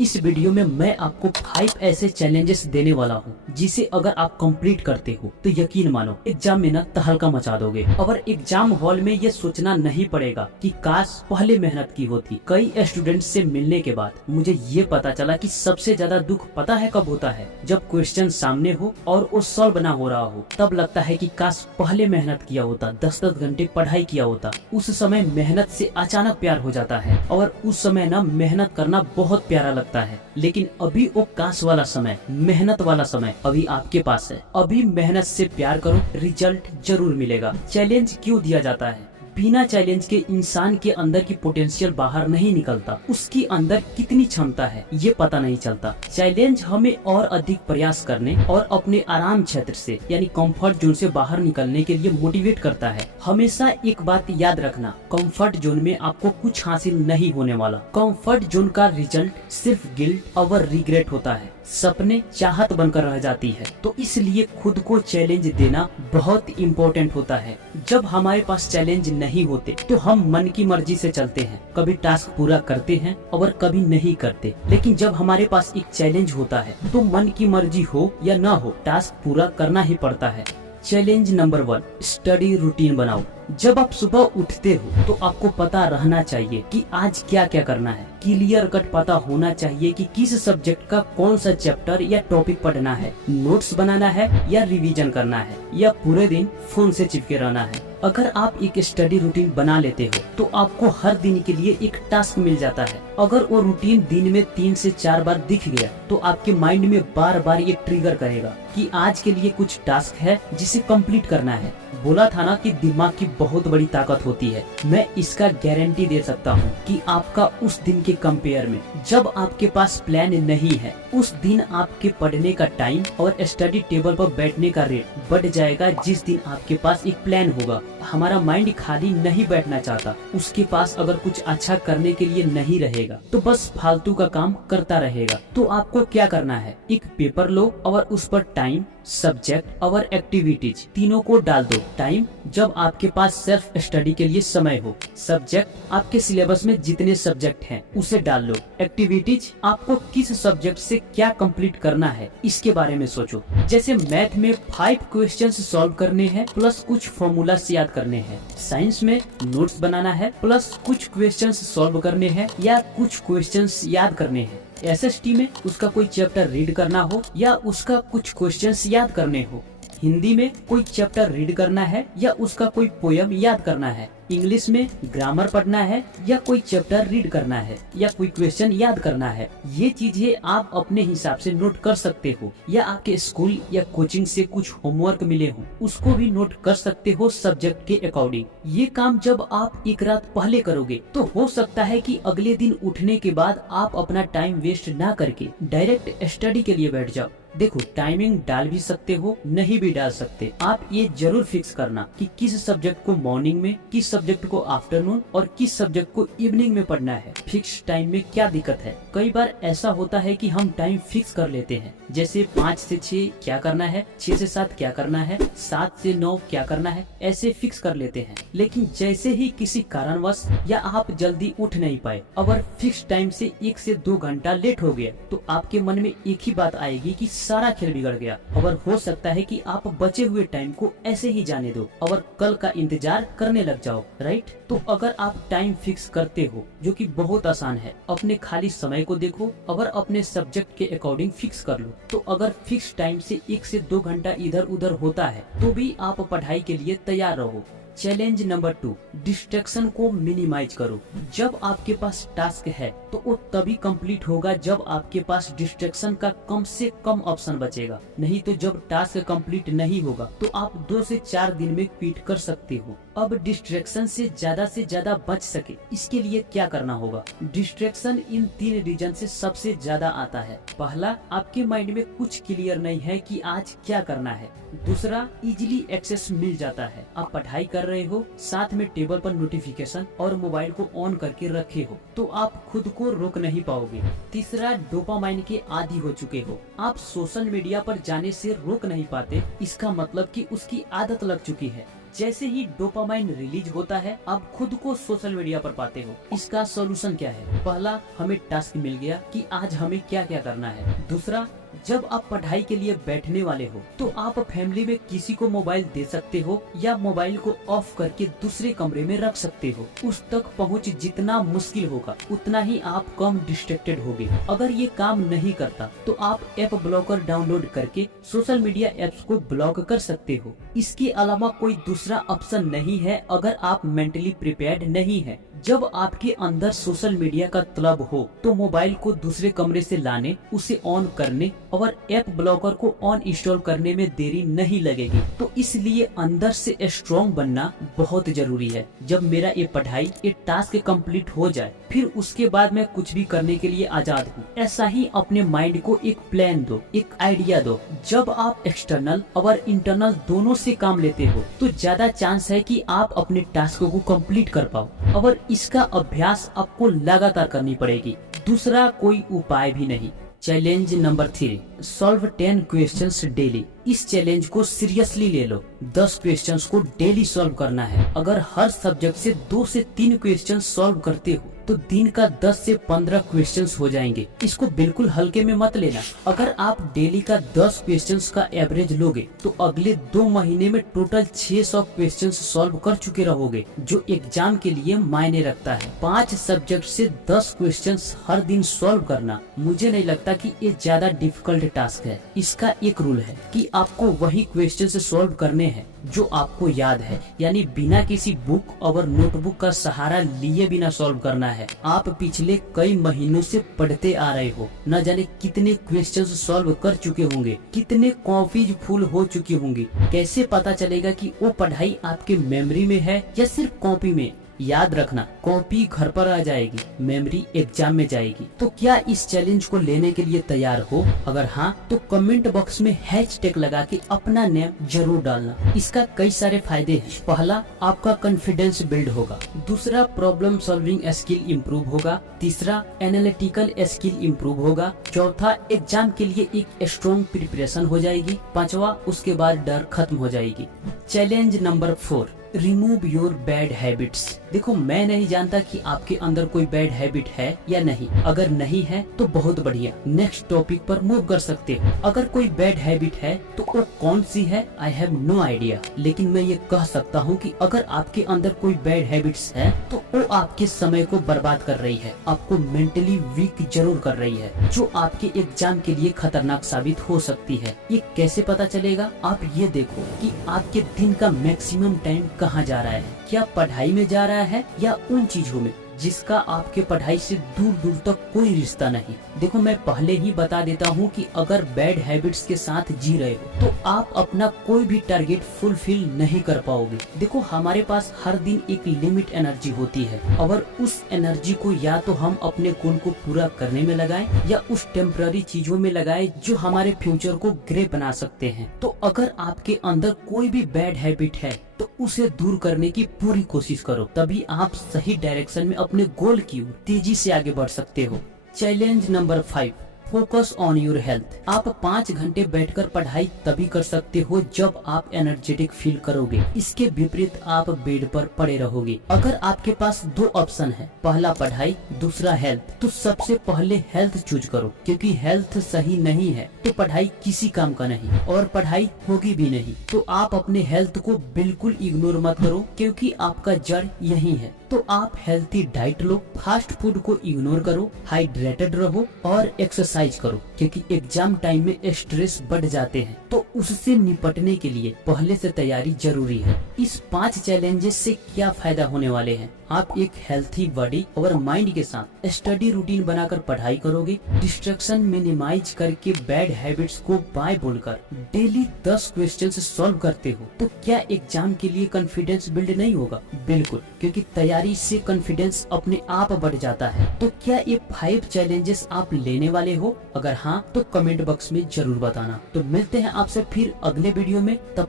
इस वीडियो में मैं आपको 5 ऐसे चैलेंजेस देने वाला हूँ जिसे अगर आप कंप्लीट करते हो तो यकीन मानो एग्जाम में ना तहलका मचा दोगे। और एग्जाम हॉल में ये सोचना नहीं पड़ेगा कि काश पहले मेहनत की होती। कई स्टूडेंट्स से मिलने के बाद मुझे ये पता चला कि सबसे ज्यादा दुख पता है कब होता है, जब क्वेश्चन सामने हो और वो सॉल्व ना हो रहा हो। तब लगता है कि काश पहले मेहनत किया होता, 10-10 घंटे पढ़ाई किया होता। उस समय मेहनत से अचानक प्यार हो जाता है और उस समय ना मेहनत करना बहुत प्यारा लगता है। लेकिन अभी वो काश वाला समय, मेहनत वाला समय अभी आपके पास है। अभी मेहनत से प्यार करो, रिजल्ट जरूर मिलेगा। चैलेंज क्यों दिया जाता है? बिना चैलेंज के इंसान के अंदर की पोटेंशियल बाहर नहीं निकलता, उसकी अंदर कितनी क्षमता है ये पता नहीं चलता। चैलेंज हमें और अधिक प्रयास करने और अपने आराम क्षेत्र से यानी कंफर्ट जोन से बाहर निकलने के लिए मोटिवेट करता है। हमेशा एक बात याद रखना, कंफर्ट जोन में आपको कुछ हासिल नहीं होने वाला। कंफर्ट जोन का रिजल्ट सिर्फ गिल्ट और रिग्रेट होता है, सपने चाहत बनकर रह जाती है। तो इसलिए खुद को चैलेंज देना बहुत इम्पोर्टेंट होता है। जब हमारे पास चैलेंज नहीं होते तो हम मन की मर्जी से चलते हैं, कभी टास्क पूरा करते हैं और कभी नहीं करते। लेकिन जब हमारे पास एक चैलेंज होता है तो मन की मर्जी हो या ना हो, टास्क पूरा करना ही पड़ता है। चैलेंज नंबर 1, स्टडी रूटीन बनाओ। जब आप सुबह उठते हो तो आपको पता रहना चाहिए कि आज क्या क्या करना है। क्लियर कट पता होना चाहिए कि किस सब्जेक्ट का कौन सा चैप्टर या टॉपिक पढ़ना है, नोट्स बनाना है या रिवीजन करना है या पूरे दिन फोन से चिपके रहना है। अगर आप एक स्टडी रूटीन बना लेते हो तो आपको हर दिन के लिए एक टास्क मिल जाता है। अगर वो रूटीन दिन में 3 से 4 बार दिख गया तो आपके माइंड में बार बार ये ट्रिगर करेगा कि आज के लिए कुछ टास्क है जिसे कंप्लीट करना है। बोला था ना कि दिमाग की बहुत बड़ी ताकत होती है। मैं इसका गारंटी दे सकता हूँ कि आपका उस दिन के कंपेयर में जब आपके पास प्लान नहीं है, उस दिन आपके पढ़ने का टाइम और स्टडी टेबल पर बैठने का रेट बढ़ जाएगा। जिस दिन आपके पास एक प्लान होगा, हमारा माइंड खाली नहीं बैठना चाहता, उसके पास अगर कुछ अच्छा करने के लिए नहीं रहेगा तो बस फालतू का काम करता रहेगा। तो आपको क्या करना है, एक पेपर लो और उस पर टाइम, सब्जेक्ट और एक्टिविटीज तीनों को डाल दो। टाइम जब आपके पास सेल्फ स्टडी के लिए समय हो, सब्जेक्ट आपके सिलेबस में जितने सब्जेक्ट हैं उसे डाल लो, एक्टिविटीज आपको किस सब्जेक्ट से क्या कंप्लीट करना है इसके बारे में सोचो। जैसे मैथ में 5 क्वेश्चंस सॉल्व करने हैं प्लस कुछ फॉर्मूलास याद करने हैं, साइंस में नोट्स बनाना है प्लस कुछ क्वेश्चंस सॉल्व करने हैं या कुछ क्वेश्चंस याद करने हैं, एसएसटी में उसका कोई चैप्टर रीड करना हो या उसका कुछ क्वेश्चंस याद करने हो, हिंदी में कोई चैप्टर रीड करना है या उसका कोई पोयम याद करना है, इंग्लिश में ग्रामर पढ़ना है या कोई चैप्टर रीड करना है या कोई क्वेश्चन याद करना है। ये चीजें आप अपने हिसाब से नोट कर सकते हो या आपके स्कूल या कोचिंग से कुछ होमवर्क मिले हो उसको भी नोट कर सकते हो सब्जेक्ट के अकॉर्डिंग। ये काम जब आप एक रात पहले करोगे तो हो सकता है कि अगले दिन उठने के बाद आप अपना टाइम वेस्ट ना करके डायरेक्ट स्टडी के लिए बैठ जाओ। देखो, टाइमिंग डाल भी सकते हो, नहीं भी डाल सकते। आप ये जरूर फिक्स करना कि किस सब्जेक्ट को मॉर्निंग में, किस सब्जेक्ट को आफ्टरनून और किस सब्जेक्ट को इवनिंग में पढ़ना है। फिक्स टाइम में क्या दिक्कत है? कई बार ऐसा होता है कि हम टाइम फिक्स कर लेते हैं, जैसे 5 से 6 क्या करना है, 6 से 7 क्या करना है, 7 से 9 क्या करना है, ऐसे फिक्स कर लेते हैं। लेकिन जैसे ही किसी कारणवश या आप जल्दी उठ नहीं पाए और फिक्स टाइम से 1 से 2 घंटा लेट हो गया तो आपके मन में एक ही बात आएगी कि सारा खेल बिगड़ गया। और हो सकता है कि आप बचे हुए टाइम को ऐसे ही जाने दो और कल का इंतजार करने लग जाओ, राइट? तो अगर आप टाइम फिक्स करते हो, जो कि बहुत आसान है, अपने खाली समय को देखो और अपने सब्जेक्ट के अकॉर्डिंग फिक्स कर लो। तो अगर फिक्स टाइम से 1 से 2 घंटा इधर उधर होता है तो भी आप पढ़ाई के लिए तैयार रहो। चैलेंज नंबर 2, डिस्ट्रैक्शन को मिनिमाइज करो। जब आपके पास टास्क है तो वो तभी कंप्लीट होगा जब आपके पास डिस्ट्रैक्शन का कम से कम ऑप्शन बचेगा। नहीं तो जब टास्क कंप्लीट नहीं होगा तो आप 2 से 4 दिन में क्विट कर सकते हो। अब डिस्ट्रैक्शन से ज्यादा बच सके इसके लिए क्या करना होगा? डिस्ट्रैक्शन इन 3 रीजन से सबसे ज्यादा आता है। पहला, आपके माइंड में कुछ क्लियर नहीं है कि आज क्या करना है। दूसरा, इजीली एक्सेस मिल जाता है, आप पढ़ाई कर रहे हो, साथ में टेबल पर नोटिफिकेशन और मोबाइल को ऑन करके रखे हो तो आप खुद को रोक नहीं पाओगे। तीसरा, डोपामाइन के आदी हो चुके हो, आप सोशल मीडिया पर जाने से रोक नहीं पाते, इसका मतलब कि उसकी आदत लग चुकी है। जैसे ही डोपामाइन रिलीज होता है आप खुद को सोशल मीडिया पर पाते हो। इसका सॉल्यूशन क्या है? पहला, हमें टास्क मिल गया कि आज हमें क्या क्या करना है। दूसरा, जब आप पढ़ाई के लिए बैठने वाले हो तो आप फैमिली में किसी को मोबाइल दे सकते हो या मोबाइल को ऑफ करके दूसरे कमरे में रख सकते हो। उस तक पहुंच जितना मुश्किल होगा उतना ही आप कम डिस्ट्रैक्टेड होगे। अगर ये काम नहीं करता तो आप ऐप ब्लॉकर डाउनलोड करके सोशल मीडिया एप्स को ब्लॉक कर सकते हो। इसके अलावा कोई दूसरा ऑप्शन नहीं है अगर आप मेंटली प्रिपेयर्ड नहीं है। जब आपके अंदर सोशल मीडिया का तलब हो तो मोबाइल को दूसरे कमरे से लाने, उसे ऑन करने और ऐप ब्लॉकर को ऑन इंस्टॉल करने में देरी नहीं लगेगी। तो इसलिए अंदर से स्ट्रॉन्ग बनना बहुत जरूरी है। जब मेरा ये पढ़ाई, ये टास्क कंप्लीट हो जाए फिर उसके बाद मैं कुछ भी करने के लिए आजाद हूँ। ऐसा ही अपने माइंड को एक प्लान दो, एक आइडिया दो। जब आप एक्सटर्नल और इंटरनल दोनों से काम लेते हो तो ज्यादा चांस है कि आप अपने टास्क को कंप्लीट कर पाओ। और इसका अभ्यास आपको लगातार करनी पड़ेगी। दूसरा कोई उपाय भी नहीं। Challenge number 3, solve 10 questions daily. इस चैलेंज को सीरियसली ले लो। 10 क्वेश्चंस को डेली सॉल्व करना है। अगर हर सब्जेक्ट से 2 से 3 क्वेश्चन सॉल्व करते हो तो दिन का 10 से 15 क्वेश्चंस हो जाएंगे। इसको बिल्कुल हल्के में मत लेना। अगर आप डेली का 10 क्वेश्चंस का एवरेज लोगे तो अगले 2 महीने में टोटल 600 क्वेश्चंस सॉल्व कर चुके रहोगे, जो एग्जाम के लिए मायने रखता है। 5 सब्जेक्ट से 10 क्वेश्चंस हर दिन सॉल्व करना मुझे नहीं लगता कि ये ज्यादा डिफिकल्ट टास्क है। इसका एक रूल है कि आपको वही क्वेश्चन सॉल्व करने हैं जो आपको याद है, यानी बिना किसी बुक और नोटबुक का सहारा लिए बिना सॉल्व करना है। आप पिछले कई महीनों से पढ़ते आ रहे हो, न जाने कितने क्वेश्चंस सॉल्व कर चुके होंगे, कितने कॉपीज फुल हो चुकी होंगी। कैसे पता चलेगा कि वो पढ़ाई आपके मेमोरी में है या सिर्फ कॉपी में? याद रखना, कॉपी घर पर आ जाएगी, मेमोरी एग्जाम में जाएगी। तो क्या इस चैलेंज को लेने के लिए तैयार हो? अगर हाँ तो कमेंट बॉक्स में हैशटैग लगा के अपना नेम जरूर डालना। इसका कई सारे फायदे हैं। पहला, आपका कॉन्फिडेंस बिल्ड होगा। दूसरा, प्रॉब्लम सॉल्विंग स्किल इम्प्रूव होगा। तीसरा, एनालिटिकल स्किल इम्प्रूव होगा। चौथा, एग्जाम के लिए एक स्ट्रॉन्ग प्रिपरेशन हो जाएगी। पांचवा, उसके बाद डर खत्म हो जाएगी। Challenge number 4, remove your bad habits. देखो, मैं नहीं जानता कि आपके अंदर कोई बैड हैबिट है या नहीं। अगर नहीं है तो बहुत बढ़िया, नेक्स्ट टॉपिक पर मूव कर सकते हो। अगर कोई बैड हैबिट है तो वो कौन सी है, आई हैव नो आइडिया। लेकिन मैं ये कह सकता हूँ कि अगर आपके अंदर कोई बैड हैबिट्स है तो वो आपके समय को बर्बाद कर रही है, आपको मेंटली वीक जरूर कर रही है, जो आपके एग्जाम के लिए खतरनाक साबित हो सकती है। ये कैसे पता चलेगा? आप ये देखो कि आपके दिन का मैक्सिमम टाइम कहाँ जा रहा है। क्या पढ़ाई में जा रहा है या उन चीजों में जिसका आपके पढ़ाई से दूर दूर तक कोई रिश्ता नहीं। देखो, मैं पहले ही बता देता हूँ कि अगर बैड हैबिट्स के साथ जी रहे हो तो आप अपना कोई भी टारगेट फुलफिल नहीं कर पाओगे। देखो, हमारे पास हर दिन एक लिमिट एनर्जी होती है और उस एनर्जी को या तो हम अपने गोल को पूरा करने में लगाएं या उस टेम्पररी चीजों में लगाएं जो हमारे फ्यूचर को ग्रे बना सकते हैं। तो अगर आपके अंदर कोई भी बैड हैबिट है तो उसे दूर करने की पूरी कोशिश करो, तभी आप सही डायरेक्शन में अपने गोल की ओर तेजी से आगे बढ़ सकते हो। Challenge number 5, focus on your health. आप 5 घंटे बैठकर पढ़ाई तभी कर सकते हो जब आप एनर्जेटिक फील करोगे। इसके विपरीत आप बेड पर पड़े रहोगे। अगर आपके पास 2 ऑप्शन है, पहला पढ़ाई, दूसरा हेल्थ, तो सबसे पहले हेल्थ चूज करो, क्योंकि हेल्थ सही नहीं है तो पढ़ाई किसी काम का नहीं और पढ़ाई होगी भी नहीं। तो आप अपने हेल्थ को बिल्कुल इग्नोर मत करो, क्योंकि आपका जड़ यही है। तो आप हेल्थी डाइट लो, फास्ट फूड को इग्नोर करो, हाइड्रेटेड रहो और एक्सरसाइज करो, क्योंकि एग्जाम टाइम में स्ट्रेस बढ़ जाते हैं। तो उससे निपटने के लिए पहले से तैयारी जरूरी है। इस 5 चैलेंजेस से क्या फायदा होने वाले हैं? आप एक हेल्थी बॉडी और माइंड के साथ स्टडी रूटीन बनाकर पढ़ाई करोगे, डिस्ट्रैक्शन मिनिमाइज करके बैड हैबिट्स को बाय बोलकर डेली 10 क्वेश्चंस सॉल्व करते हो, तो क्या एग्जाम के लिए कॉन्फिडेंस बिल्ड नहीं होगा? बिल्कुल, क्योंकि तैयारी से कॉन्फिडेंस अपने आप बढ़ जाता है। तो क्या ये 5 चैलेंजेस आप लेने वाले हो? अगर हाँ तो कमेंट बॉक्स में जरूर बताना। तो मिलते हैं आपसे फिर अगले वीडियो में। तब